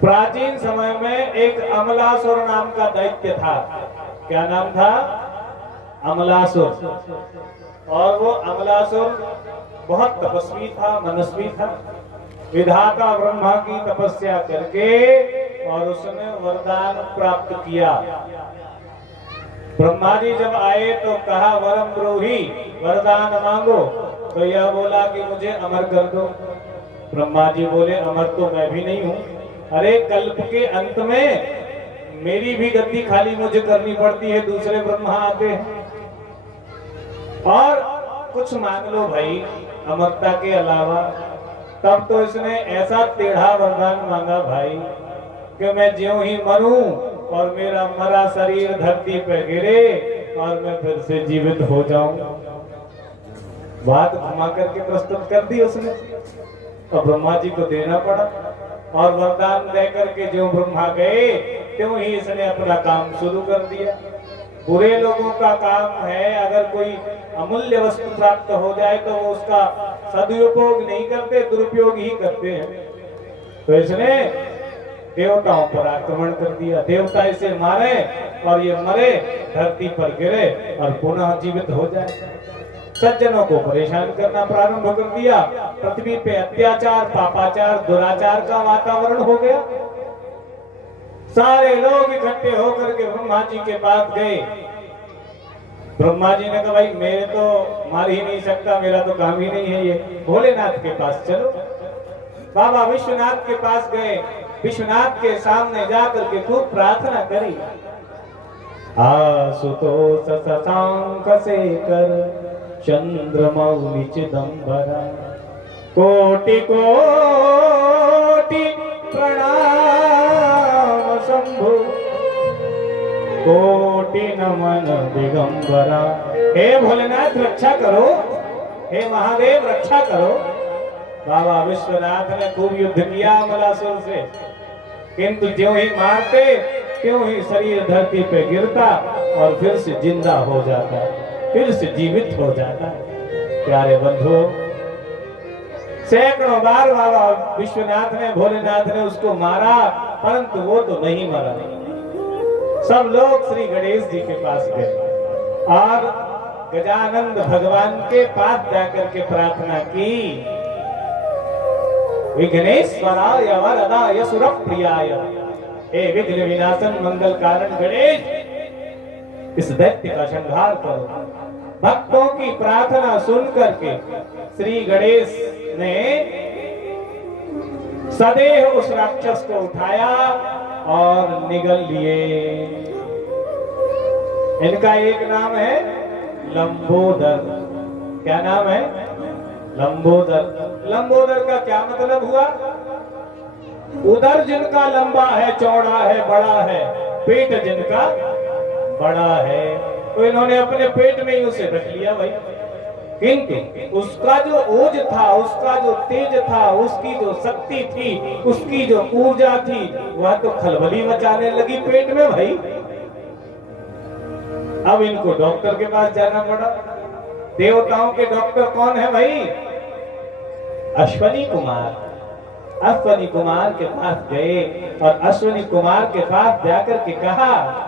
प्राचीन समय में एक अमलासुर नाम का दैत्य था। क्या नाम था? अमलासुर। और वो अमलासुर बहुत तपस्वी था, मनस्वी था। विधाता ब्रह्मा की तपस्या करके और उसने वरदान प्राप्त किया। ब्रह्मा जी जब आए तो कहा वरम द्रोही, वरदान मांगो। तो यह बोला कि मुझे अमर कर दो। ब्रह्मा जी बोले अमर तो मैं भी नहीं हूं। अरे कल्प के अंत में मेरी भी गद्दी खाली मुझे करनी पड़ती है, दूसरे ब्रह्मा आते हैं। और कुछ मांग लो भाई अमरता के अलावा। तब तो इसने ऐसा टेढ़ा वरदान मांगा भाई कि मैं ज्यों ही मरूं और मेरा मरा शरीर धरती पर गिरे और मैं फिर से जीवित हो जाऊं। बात घुमा करके प्रस्तुत कर दी उसने और ब्रह्मा जी को देना पड़ा। और वरदान दे करके जो ब्रह्मा गए त्यों ही इसने अपना काम शुरू कर दिया। बुरे लोगों का काम है अगर कोई अमूल्य वस्तु प्राप्त हो जाए तो वो उसका सदुपयोग नहीं करते, दुरुपयोग ही करते हैं। तो इसने देवताओं पर आक्रमण कर दिया। देवता इसे मारे और ये मरे, धरती पर गिरे और पुनः जीवित हो जाए। सज्जनों को परेशान करना प्रारंभ कर दिया। पृथ्वी पे अत्याचार, पापाचार, दुराचार का वातावरण हो गया। सारे लोग इकट्ठे होकर के ब्रह्मा जी के पास गए। ब्रह्मा जी ने कहा भाई मेरे तो मार ही नहीं सकता, मेरा तो काम ही नहीं है ये, भोलेनाथ के पास चलो। बाबा विश्वनाथ के पास गए। विश्वनाथ के सामने जाकर के खूब प्रार्थना करी। आशुतोष शशांक शेखर चंद्रमौलि चिदंबरा कोटि कोटि प्रणाम शंभु कोटि नमन दिगंबरा। हे भोलेनाथ रक्षा करो, हे महादेव रक्षा करो। बाबा विश्वनाथ ने खूब युद्ध किया अमलासुर से, किंतु ज्यों ही मारते त्यों ही शरीर धरती पे गिरता और फिर से जिंदा हो जाता, फिर से जीवित हो जाता। प्यारे बंधुओं, सैकड़ों बार बाबा विश्वनाथ ने, भोलेनाथ ने उसको मारा, परंतु वो तो नहीं मरा। सब लोग श्री गणेश जी के पास गए और गजानंद भगवान के पास जाकर के प्रार्थना की। विघ्नेश्वराय वरदाय सुरप्रियाय, हे विघ्न विनाशन मंगल कारण गणेश, इस दैत्य का संहार करो। भक्तों की प्रार्थना सुन करके श्री गणेश ने सदैव उस राक्षस को उठाया और निगल लिए। इनका एक नाम है लंबोदर। क्या नाम है? लंबोदर। लंबोदर का क्या मतलब हुआ? उदर जिनका लंबा है, चौड़ा है, बड़ा है, पेट जिनका बड़ा है, तो इन्होंने अपने पेट में ही उसे रख लिया भाई। किंतु उसका जो ओज था, उसका जो तेज था, उसकी जो शक्ति थी, उसकी जो ऊर्जा थी, वह तो खलबली मचाने लगी पेट में भाई। अब इनको डॉक्टर के पास जाना पड़ा। देवताओं के डॉक्टर कौन है भाई? अश्वनी कुमार। अश्वनी कुमार के पास गए और अश्वनी कुमार के पास जाकर के कहा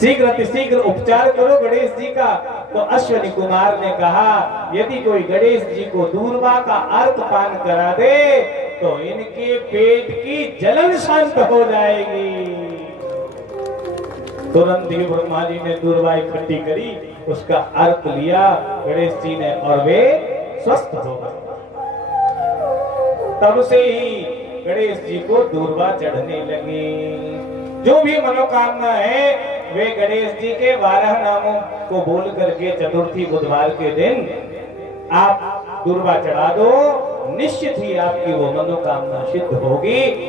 शीघ्र अतिशीघ्र उपचार करो गणेश जी का। तो अश्वनी कुमार ने कहा यदि कोई गणेश जी को दूर्वा का अर्क पान करा दे तो इनके पेट की जलन शांत हो जाएगी। तुरंत ही ब्रह्मा जी ने दूर्वा इकट्ठी करी, उसका अर्क लिया गणेश जी ने और वे स्वस्थ हो गए। तब से ही गणेश जी को दूर्वा चढ़ने लगी। जो भी मनोकामना है वे गणेश जी के 12 नामों को बोल करके चतुर्थी बुधवार के दिन आप दूर्वा चढ़ा दो, निश्चित ही आपकी वो मनोकामना सिद्ध होगी।